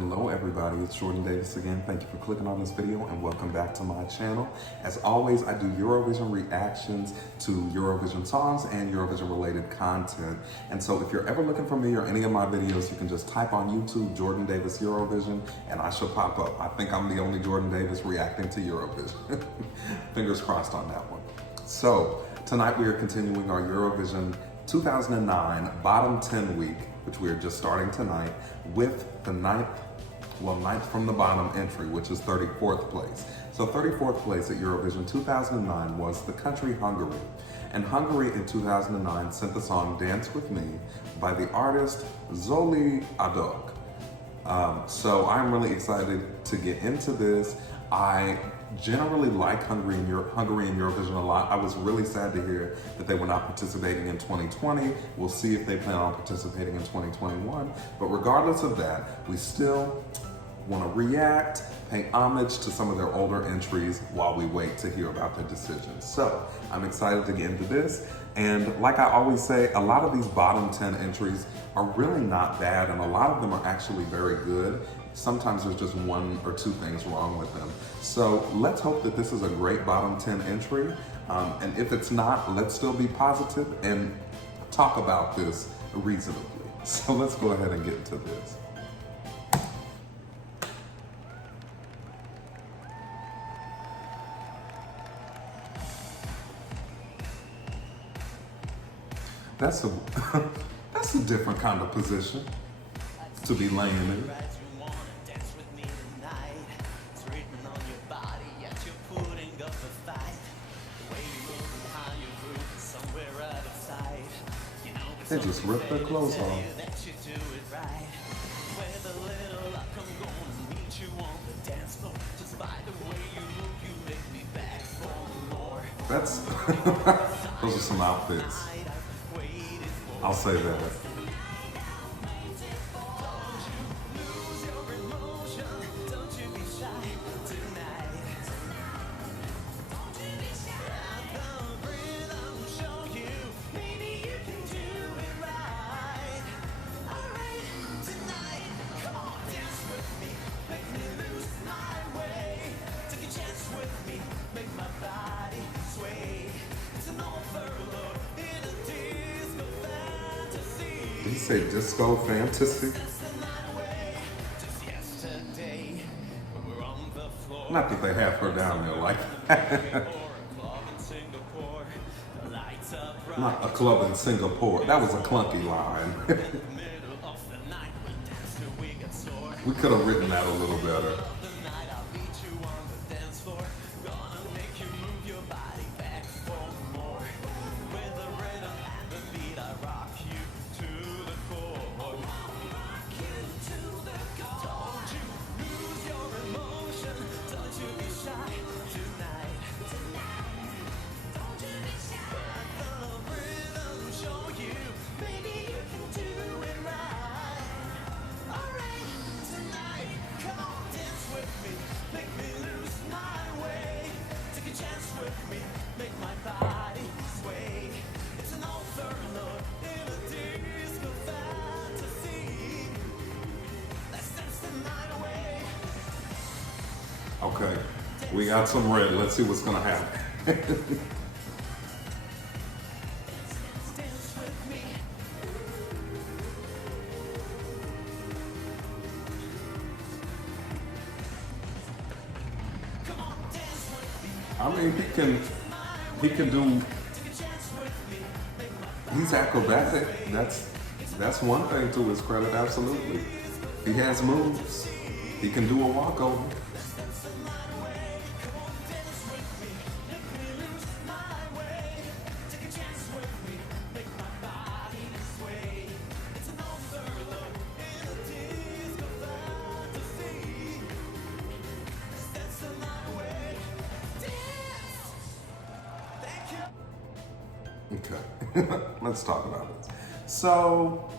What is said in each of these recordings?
Hello everybody, it's Jordan Davis again. Thank you for clicking on this video and welcome back to my channel. As always, I do Eurovision reactions to Eurovision songs and Eurovision related content. And so if you're ever looking for me or any of my videos, you can just type on YouTube, Jordan Davis Eurovision, and I should pop up. I think I'm the only Jordan Davis reacting to Eurovision. Fingers crossed on that one. So tonight we are continuing our Eurovision 2009 Bottom 10 week, which we are just starting tonight, with the ninth from the bottom entry, which is 34th place. So 34th place at Eurovision 2009 was the country Hungary. And Hungary in 2009 sent the song Dance With Me by the artist Zoli Adok. So I'm really excited to get into this. I generally like Hungary and Eurovision a lot. I was really sad to hear that they were not participating in 2020. We'll see if they plan on participating in 2021. But regardless of that, we still want to react, pay homage to some of their older entries while we wait to hear about their decisions. So I'm excited to get into this. And like I always say, a lot of these bottom 10 entries are really not bad, and a lot of them are actually very good. Sometimes there's just one or two things wrong with them. So let's hope that this is a great bottom 10 entry. And if it's not, let's still be positive and talk about this reasonably. So let's go ahead and get into this. That's a different kind of position to be laying in. They just ripped their clothes off. That's those are some outfits. I'll say that. Did he say disco fantasy? Not that they have her down there like that. Not a club in Singapore. That was a clunky line. We could have written that a little better. Okay, we got some red. Let's see what's gonna happen. I mean, he can do, he's acrobatic. That's one thing to his credit, absolutely. He has moves. He can do a walkover. Okay, let's talk about this. So,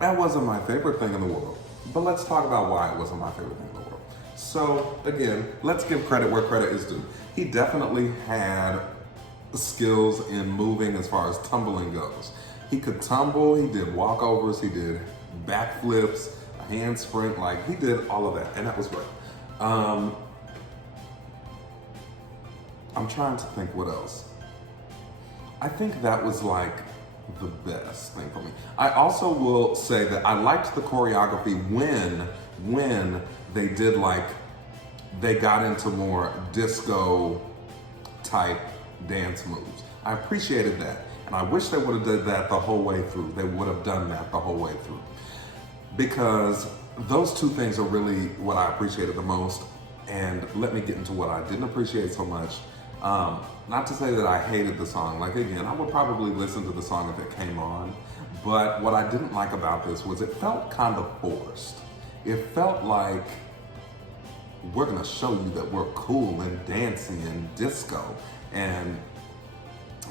that wasn't my favorite thing in the world, but let's talk about why it wasn't my favorite thing in the world. So again, let's give credit where credit is due. He definitely had skills in moving as far as tumbling goes. He could tumble, he did walkovers, he did backflips, a hand sprint, like he did all of that, and that was great. I'm trying to think what else. I think that was like the best thing for me. I also will say that I liked the choreography when they did like, they got into more disco type dance moves. I appreciated that. And I wish they would have done that the whole way through. They would have done that the whole way through. Because those two things are really what I appreciated the most. And let me get into what I didn't appreciate so much. Not to say that I hated the song. Like again, I would probably listen to the song if it came on. But what I didn't like about this was it felt kind of forced. It felt like, we're gonna show you that we're cool and dancing and disco. And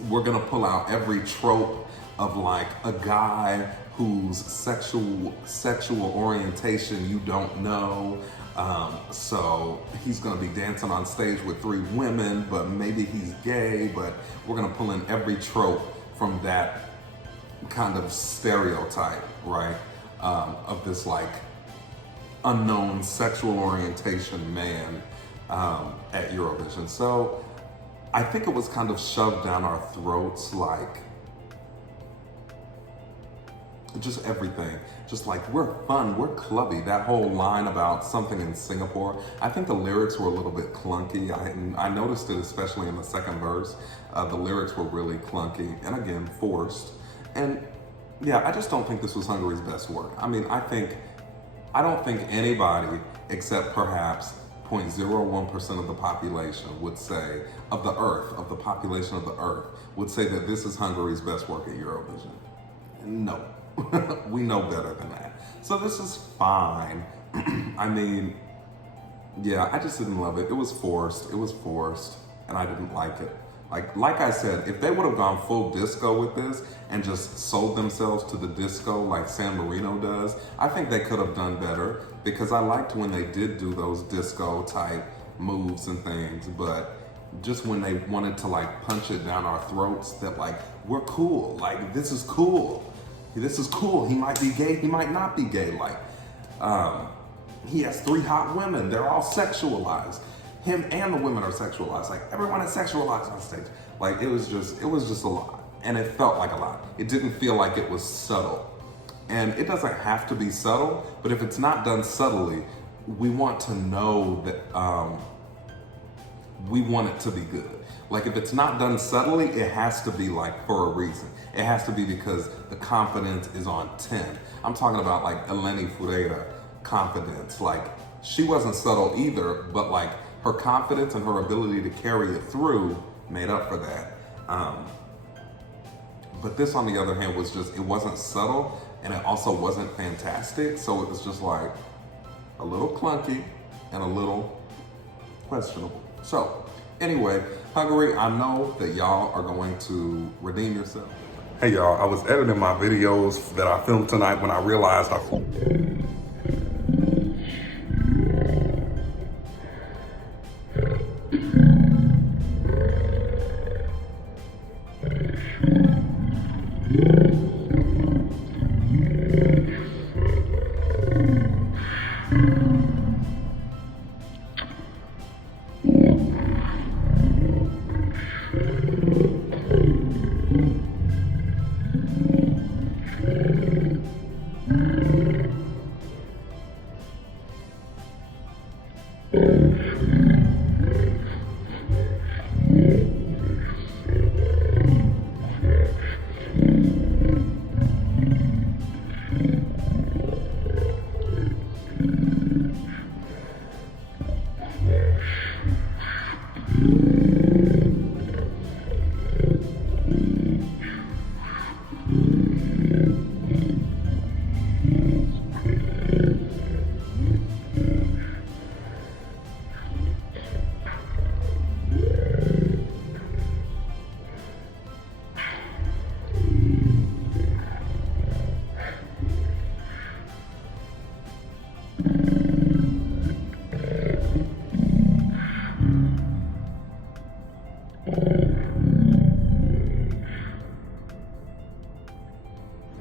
we're gonna pull out every trope of like a guy whose sexual orientation you don't know. So he's gonna be dancing on stage with 3 women, but maybe he's gay, but we're gonna pull in every trope from that kind of stereotype, right? Of this like unknown sexual orientation man at Eurovision. So I think it was kind of shoved down our throats, like just everything. Just like, we're fun, we're clubby. That whole line about something in Singapore, I think the lyrics were a little bit clunky. I noticed it especially in the second verse. The lyrics were really clunky and again, forced. And yeah, I just don't think this was Hungary's best work. I mean, I don't think anybody except perhaps 0.01% of the population would say, of the population of the earth, would say that this is Hungary's best work at Eurovision. No, we know better than that. So this is fine. I mean, yeah, I just didn't love it. It was forced, and I didn't like it. Like I said, if they would have gone full disco with this and just sold themselves to the disco like San Marino does, I think they could have done better, because I liked when they did do those disco type moves and things, but just when they wanted to like punch it down our throats that like, we're cool, like this is cool. This is cool. He might be gay, he might not be gay. Like, he has 3 hot women, they're all sexualized. Him and the women are sexualized. Like, everyone is sexualized on stage. Like, it was just a lot. And it felt like a lot. It didn't feel like it was subtle. And it doesn't have to be subtle, but if it's not done subtly, we want to know that, we want it to be good. Like, if it's not done subtly, it has to be like for a reason. It has to be because the confidence is on 10. I'm talking about like Eleni Foureira confidence. Like, she wasn't subtle either, but like her confidence and her ability to carry it through made up for that. But this, on the other hand, was just, it wasn't subtle and it also wasn't fantastic. So it was just like a little clunky and a little questionable. So anyway, Hungary, I know that y'all are going to redeem yourself. Hey y'all, I was editing my videos that I filmed tonight when I realized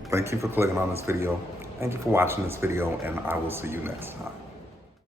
thank you for clicking on this video. Thank you for watching this video, and I will see you next time.